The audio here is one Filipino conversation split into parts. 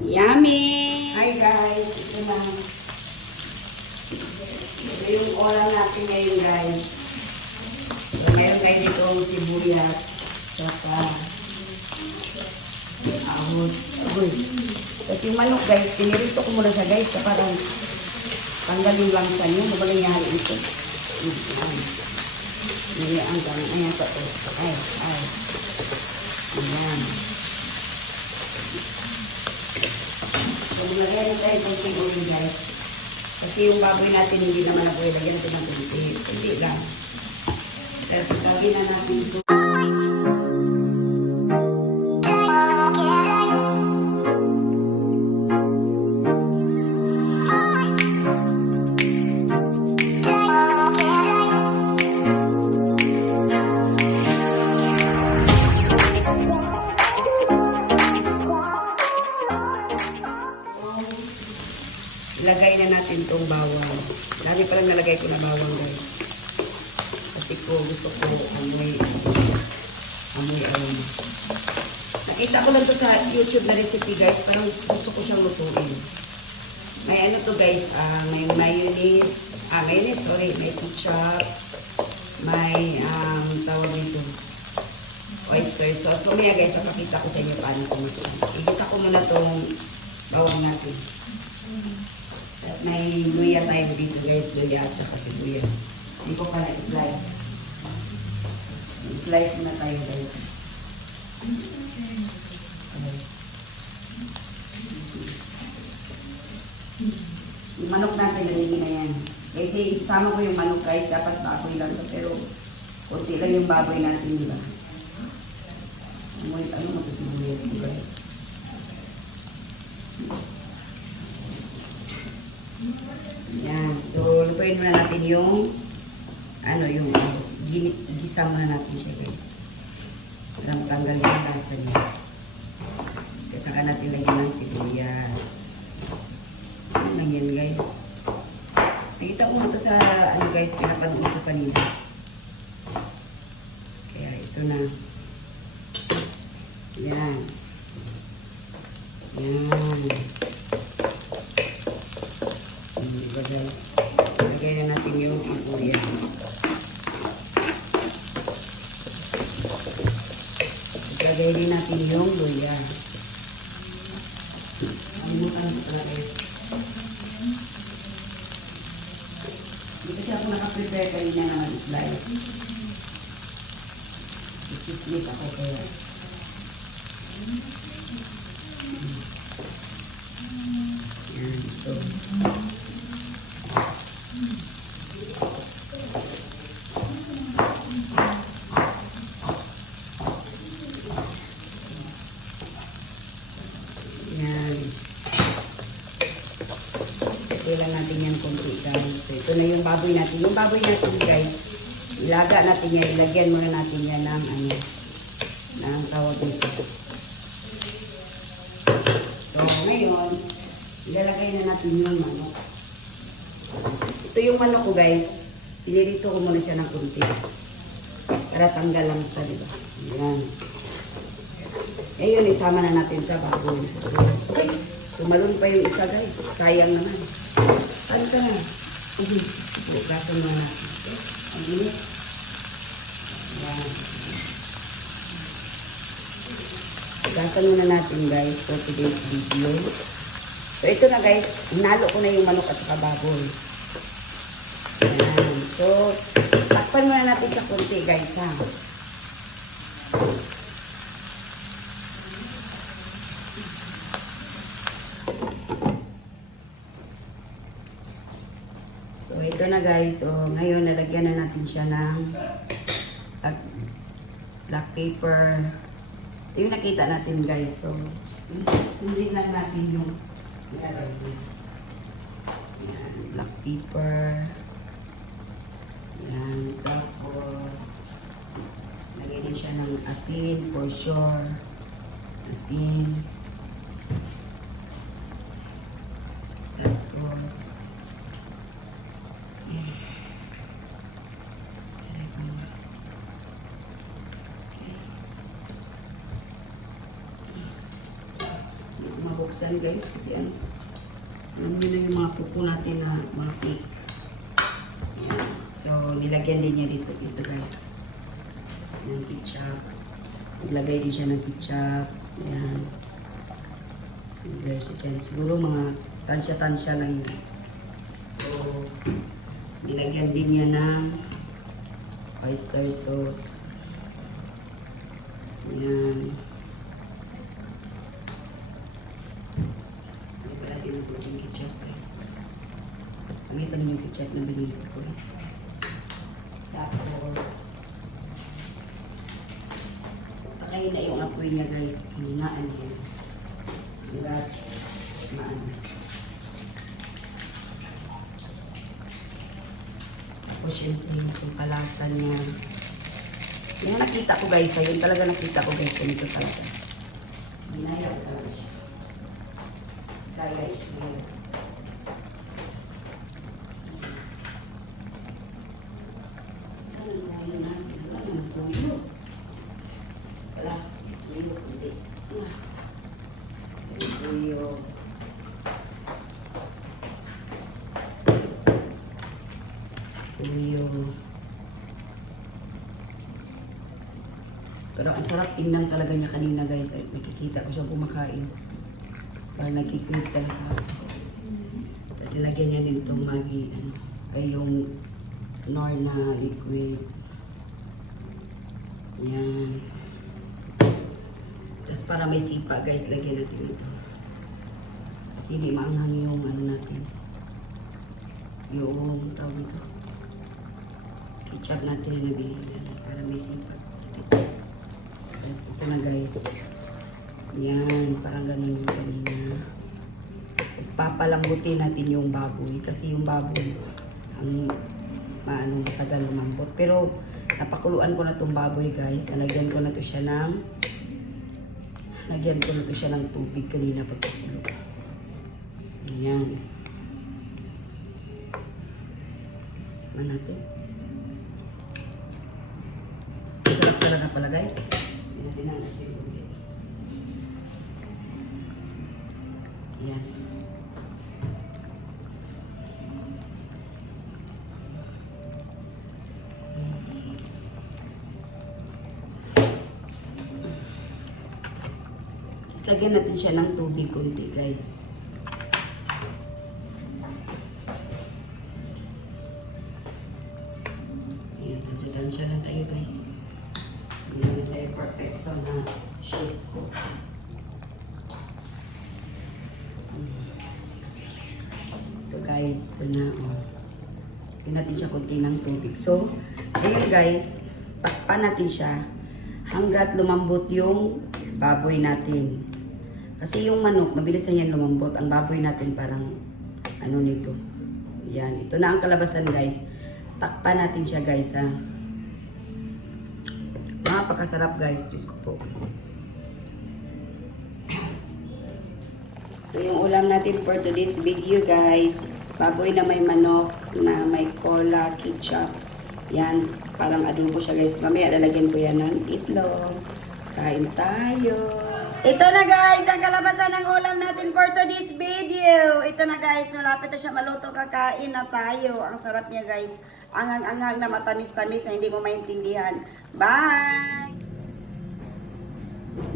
Yummy! Hi guys! Ito na. Ito yung oras natin ngayon guys. So, mayroon kayo dito sibuyas. Saka ahos. Uy. Kasi yung manok guys, pinirito ko muna siya guys. Sa parang tanggal yung langsa niyo. Mabalang yan ito. Niliang ka. Ayan pa ito. Ay. Ayan. So, lagyan tayo itong sibuyas guys. Kasi yung baboy natin hindi naman na pwede. Lagyan natin ng kunti. Kunti lang. Tapos gagawin na natin ito. Ilagay na natin itong bawang. Dami pa lang nalagay ko na bawang guys. Kasi gusto ko amoy aroma. Nakita ko lang to sa YouTube na recipe guys. Parang gusto ko siyang lutuin. May ano to guys, may mayonnaise. May ketchup. May tawag nito, oyster sauce. Kumaya guys, napakita ko sa inyo paano kumutuin. Igisa ko muna itong bawang natin. Tapos may luya tayo dito guys, luya at saka sibuyas. Hindi ko pala i-slice. I-slice muna tayo guys. Yung manok natin, nalingin na yan. Kasi isama ko yung manok guys, dapat baboy lang ito. Pero kunti lang yung baboy natin, di ba? Ano mo ito sibuyas ko guys? Yan. So, lutuin muna natin yung gisa muna natin siya guys. Hanggang tanggal yung lasa niya. Kaya saka natin lagyan ng sibuyas. Ano lang yan guys. Nakita ko ito sa guys, pinapanood ko kanina. Kaya ito na. Yan. Yan. Diba guys? Lagay na natin yung sibuyas. Lagay din natin yung luya. Alimutan ko pala guys. Hindi kasi ako nakaprepare kanina naman slice. Isislit ako kaya. Yan, ito. Kailan natin yan konti guys. So, ito na yung baboy natin. Yung baboy natin guys, ilaga natin yan. Ilagyan muna natin yan ng ng tawag nito. So, ngayon, ilalagay na natin yung manok. Ito yung manok ko guys. Pinirito ko muna siya ng konti. Para tanggal lang sa, diba? Ayan. Ngayon, isama na natin sa baboy. Okay. Tumalon pa yung isa guys. Sayang naman. Ano ka na? Gasan mo na. Ang init. Ayan. Gasan muna natin guys for today's video. So ito na guys. Hinalo ko na yung manok at saka baboy. Ayan. So takpan muna natin siya konti guys ha. So, ito na guys. So, ngayon, nalagyan na natin siya ng black paper. Ito yung nakita natin guys. So, sundin lang natin yung black paper. Yan. Tapos, lagyan din siya ng asin for sure. Asin. Tapos, buksan guys kasi ano, alam nyo na yung mga pupo natin na mga fake. Ayan. So, nilagyan din niya dito guys. Ng ketchup. Naglagay din siya ng ketchup. Ayan. Naglagay siya dyan. Siguro mga tansya-tansya lang yun. So, nilagyan din niya ng oyster sauce. Ayan. Natin ang kunting ketchup guys. Gamitan niyo yung ketchup na binili ko. Tapos, patay na yung apoy niya guys. Hiningaan niya. Hanggat maano. Tapos yung kalasan niya. Yung nakita ko guys, ayun talaga nakita ko guys. Ganito talaga. Binaya ko talaga siya. Kaya siya. Saan ang kaya natin? Wala naman tuyo. Wala. Tuyo. Hindi. Tuyo. Tuyo. Pero ang sarap tingnan talaga niya kanina guys. Ay, nakikita ko siya kumakain. Parang nag-equate talaga ako. Tapos nilagyan niya din itong Maggi, ano, kayong nor na liquid. Yan. Tapos para may sipa guys, lagyan natin ito. Kasi hindi maanghang yung ano natin. Yung tawag ito. Ketchup natin na nabili para may sipa. Tapos ito na guys. Yan, parang ganun yung kanina. Tapos papalambutin natin yung baboy. Kasi yung baboy, ang matagal lumambot. Pero napakuluan ko na itong baboy guys. Nalagyan ko na to siya ng tubig kanina pagkakulo. Ayan. Man natin. Masarap talaga pala guys. Hindi natin na nasin. Ayan. Tapos lagyan natin siya ng tubig konti guys. Ayan, tansya lang tayo guys. Hindi naman tayo perfecto na shape ko. Ito guys, ito na lagyan natin siya konti ng tubig. So, ayun guys, takpan natin siya hanggat lumambot yung baboy natin. Kasi yung manok, mabilis na yan lumambot. Ang baboy natin parang ano nito. Yan, ito na ang kalabasan guys. Takpan natin siya guys ha. Napakasarap guys, Diyos ko po. Ito yung ulam natin for today's video guys. Baboy na may manok, na may cola, ketchup. Yan, parang adobo siya guys. Mamaya lalagyan ko yan ng itlog. Kain tayo. Ito na guys, ang kalabasan ng ulam natin for today's video. Ito na guys, malapit na siya maluto, kakain na tayo. Ang sarap niya guys. Anghang-anghang na matamis-tamis na hindi mo maintindihan. Bye!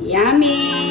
Yummy!